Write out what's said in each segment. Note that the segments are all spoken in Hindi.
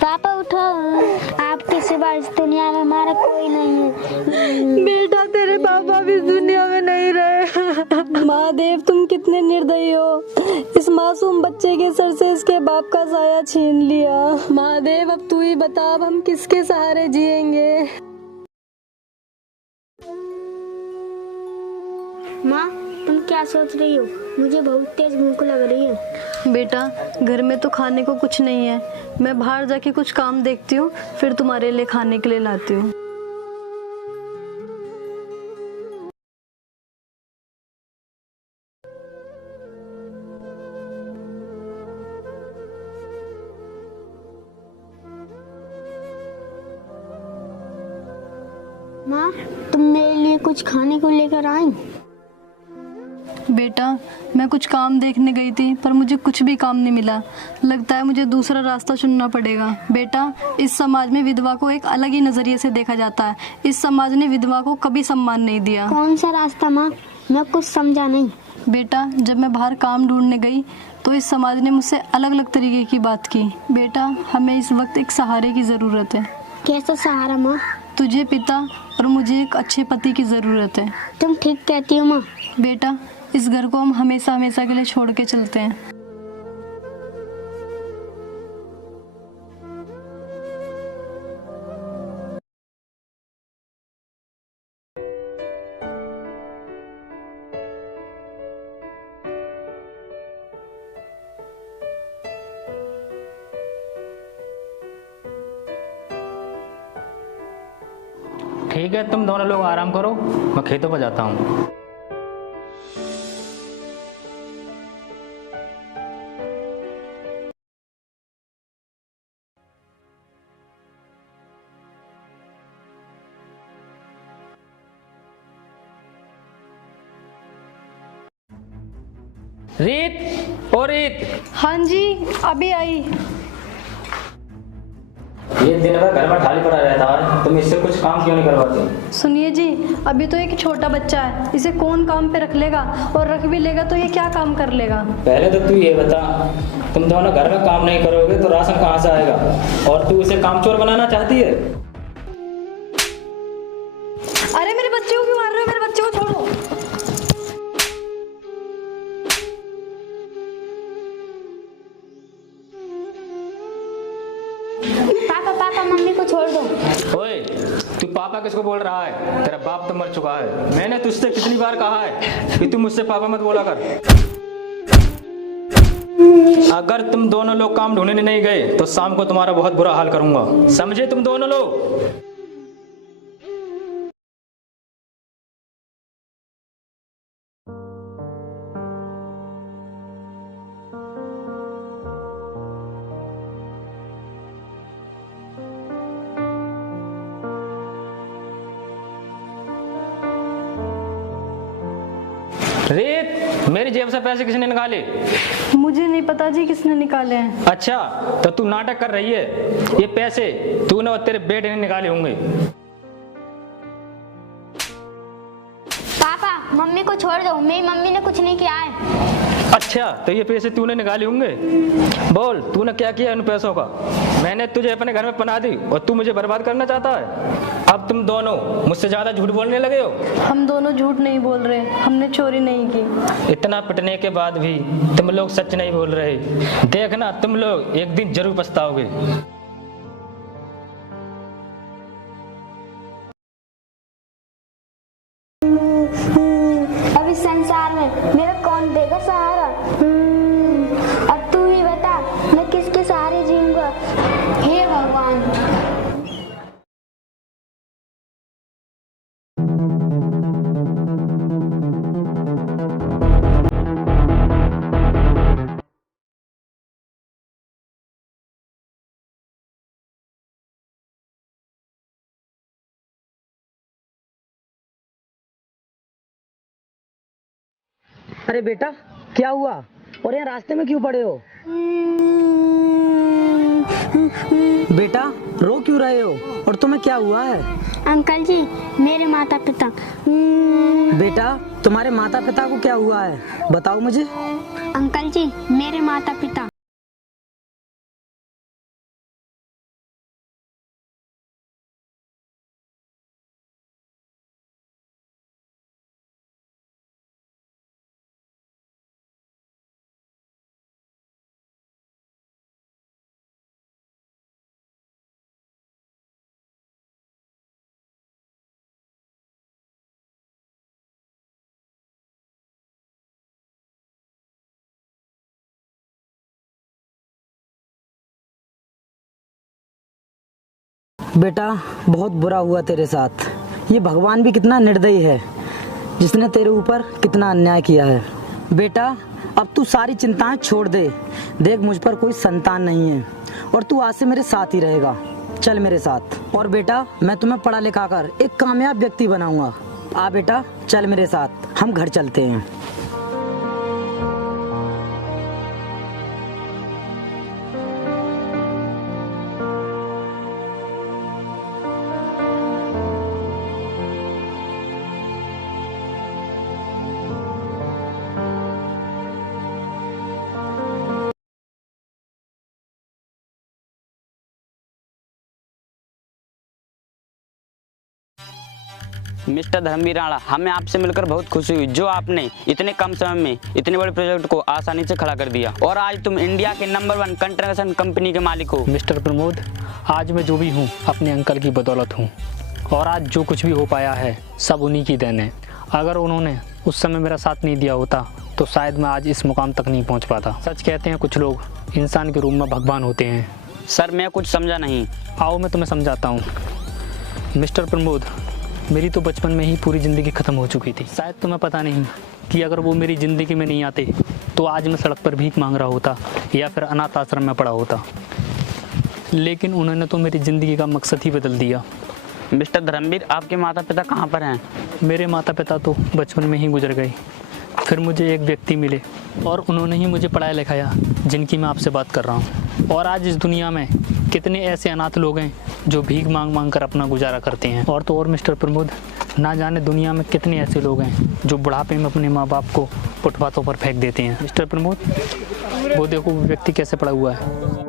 पापा उठो, आपके सिवा इस दुनिया में हमारा कोई नहीं है। बेटा तेरे पापा भी इस दुनिया में नहीं रहे। महादेव तुम कितने निर्दयी हो, इस मासूम बच्चे के सर से इसके बाप का साया छीन लिया। महादेव अब तू ही बता, अब हम किसके सहारे जिएंगे। माँ तुम क्या सोच रही हो? मुझे बहुत तेज भूख लग रही है। बेटा घर में तो खाने को कुछ नहीं है, मैं बाहर जाके कुछ काम देखती हूँ, फिर तुम्हारे लिए खाने के लिए लाती हूँ। माँ तुम मेरे लिए कुछ खाने को लेकर आई? बेटा मैं कुछ काम देखने गई थी, पर मुझे कुछ भी काम नहीं मिला। लगता है मुझे दूसरा रास्ता चुनना पड़ेगा। बेटा इस समाज में विधवा को एक अलग ही नजरिए से देखा जाता है। इस समाज ने विधवा को कभी सम्मान नहीं दिया। कौन सा रास्ता माँ? मैं कुछ समझा नहीं। बेटा जब मैं बाहर काम ढूंढने गई तो इस समाज ने मुझसे अलग अलग तरीके की बात की। बेटा हमें इस वक्त एक सहारे की जरूरत है। कैसा सहारा माँ? तुझे पिता और मुझे एक अच्छे पति की जरूरत है। तुम ठीक कहती हो माँ। बेटा इस घर को हम हमेशा हमेशा के लिए छोड़ के चलते हैं। ठीक है तुम दोनों लोग आराम करो, मैं खेतों पर जाता हूँ। रीत ओ रीत। हाँ जी अभी आई। ये दिन भर घर में खाली पड़ा रहता है, तुम इससे कुछ काम क्यों नहीं करवाती? सुनिए जी, अभी तो एक छोटा बच्चा है, इसे कौन काम पे रख लेगा, और रख भी लेगा तो ये क्या काम कर लेगा। पहले तो तू ये बता, तुम दोनों घर में काम नहीं करोगे तो राशन कहाँ से आएगा? और तू इसे कामचोर बनाना चाहती है? अरे मेरे बच्चे को क्यों मार रहे हो? मेरे बच्चे को छोड़ो। पापा पापा मम्मी को छोड़ दो। ओए तू पापा किसको बोल रहा है? तेरा बाप तो मर चुका है। मैंने तुझसे कितनी बार कहा है कि तुम मुझसे पापा मत बोला कर। अगर तुम दोनों लोग काम ढूंढने नहीं गए तो शाम को तुम्हारा बहुत बुरा हाल करूंगा, समझे तुम दोनों लोग? रीत मेरी जेब से पैसे किसने निकाले? मुझे नहीं पता जी किसने निकाले हैं। अच्छा तो तू नाटक कर रही है। ये पैसे तूने और तेरे बेटे ने निकाले होंगे। पापा मम्मी को छोड़ दो, मेरी मम्मी ने कुछ नहीं किया है। अच्छा तो ये पैसे तूने निकाले होंगे। बोल तूने क्या किया इन पैसों का? मैंने तुझे अपने घर में पनाह दी और तू मुझे बर्बाद करना चाहता है। अब तुम दोनों मुझसे ज्यादा झूठ बोलने लगे हो। हम दोनों झूठ नहीं बोल रहे, हमने चोरी नहीं की। इतना पिटने के बाद भी तुम लोग सच नहीं बोल रहे। देखना तुम लोग एक दिन जरूर पछताओगे। अब इस संसार में मेरा कौन देगा सहारा? अब तू ही बता, मैं किसके सहारे जीऊंगा? हे भगवान। अरे बेटा क्या हुआ, और यहाँ रास्ते में क्यों पड़े हो? बेटा रो क्यों रहे हो, और तुम्हें क्या हुआ है? अंकल जी मेरे माता पिता। बेटा तुम्हारे माता पिता को क्या हुआ है, बताओ मुझे। अंकल जी मेरे माता पिता बेटा बहुत बुरा हुआ तेरे साथ। ये भगवान भी कितना निर्दयी है, जिसने तेरे ऊपर कितना अन्याय किया है। बेटा अब तू सारी चिंताएं छोड़ दे। देख मुझ पर कोई संतान नहीं है और तू आज से मेरे साथ ही रहेगा। चल मेरे साथ। और बेटा मैं तुम्हें पढ़ा लिखा कर एक कामयाब व्यक्ति बनाऊंगा। आ बेटा चल मेरे साथ, हम घर चलते हैं। मिस्टर धर्मवीर राणा, हमें आपसे मिलकर बहुत खुशी हुई जो आपने इतने कम समय में इतने बड़े प्रोजेक्ट को आसानी से खड़ा कर दिया और आज तुम इंडिया के नंबर 1 कंस्ट्रक्शन कंपनी के मालिक हो। मिस्टर प्रमोद, आज मैं जो भी हूँ अपने अंकल की बदौलत हूँ और आज जो कुछ भी हो पाया है सब उन्हीं की देन है। अगर उन्होंने उस समय मेरा साथ नहीं दिया होता तो शायद मैं आज इस मुकाम तक नहीं पहुँच पाता। सच कहते हैं कुछ लोग इंसान के रूप में भगवान होते हैं। सर मैं कुछ समझा नहीं। आओ मैं तुम्हें समझाता हूँ। मिस्टर प्रमोद, मेरी तो बचपन में ही पूरी ज़िंदगी ख़त्म हो चुकी थी। शायद तुम्हें पता नहीं कि अगर वो मेरी ज़िंदगी में नहीं आते तो आज मैं सड़क पर भीख मांग रहा होता या फिर अनाथ आश्रम में पड़ा होता। लेकिन उन्होंने तो मेरी ज़िंदगी का मकसद ही बदल दिया। मिस्टर धर्मवीर, आपके माता पिता कहाँ पर हैं? मेरे माता पिता तो बचपन में ही गुजर गए। फिर मुझे एक व्यक्ति मिले और उन्होंने ही मुझे पढ़ाया लिखाया जिनकी मैं आपसे बात कर रहा हूँ। और आज इस दुनिया में कितने ऐसे अनाथ लोग हैं जो भीख मांग मांग कर अपना गुजारा करते हैं। और तो और मिस्टर प्रमोद, ना जाने दुनिया में कितने ऐसे लोग हैं जो बुढ़ापे में अपने माँ बाप को फुटपाथों पर फेंक देते हैं। मिस्टर प्रमोद, वो देखो वो व्यक्ति कैसे पड़ा हुआ है।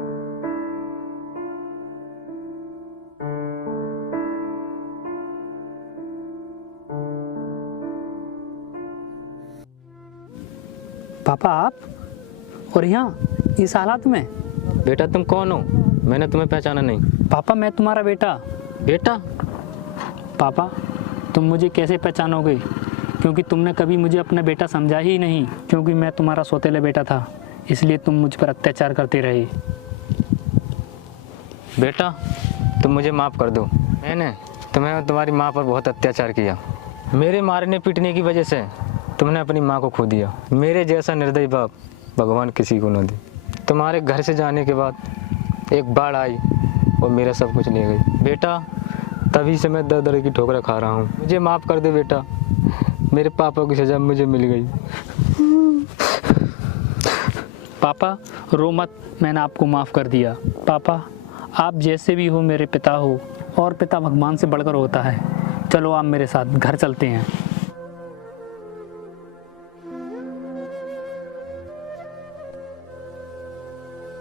पापा आप और यहाँ इस हालात में? बेटा तुम कौन हो? मैंने तुम्हें पहचाना नहीं। पापा मैं तुम्हारा बेटा। बेटा? पापा तुम मुझे कैसे पहचानोगे, क्योंकि तुमने कभी मुझे अपना बेटा समझा ही नहीं। क्योंकि मैं तुम्हारा सौतेला बेटा था, इसलिए तुम मुझ पर अत्याचार करते रहे। बेटा तुम मुझे माफ़ कर दो। मैंने तुम्हें और तुम्हारी माँ पर बहुत अत्याचार किया। मेरे मारने पीटने की वजह से तुमने अपनी माँ को खो दिया। मेरे जैसा निर्दयी बाप भगवान किसी को न दे। तुम्हारे घर से जाने के बाद एक बाढ़ आई और मेरा सब कुछ ले गई। बेटा तभी से मैं दर दर की ठोकरें खा रहा हूँ। मुझे माफ़ कर दे बेटा, मेरे पापा की सज़ा मुझे मिल गई। पापा रो मत, मैंने आपको माफ़ कर दिया। पापा आप जैसे भी हो मेरे पिता हो और पिता भगवान से बढ़कर होता है। चलो आप मेरे साथ घर चलते हैं।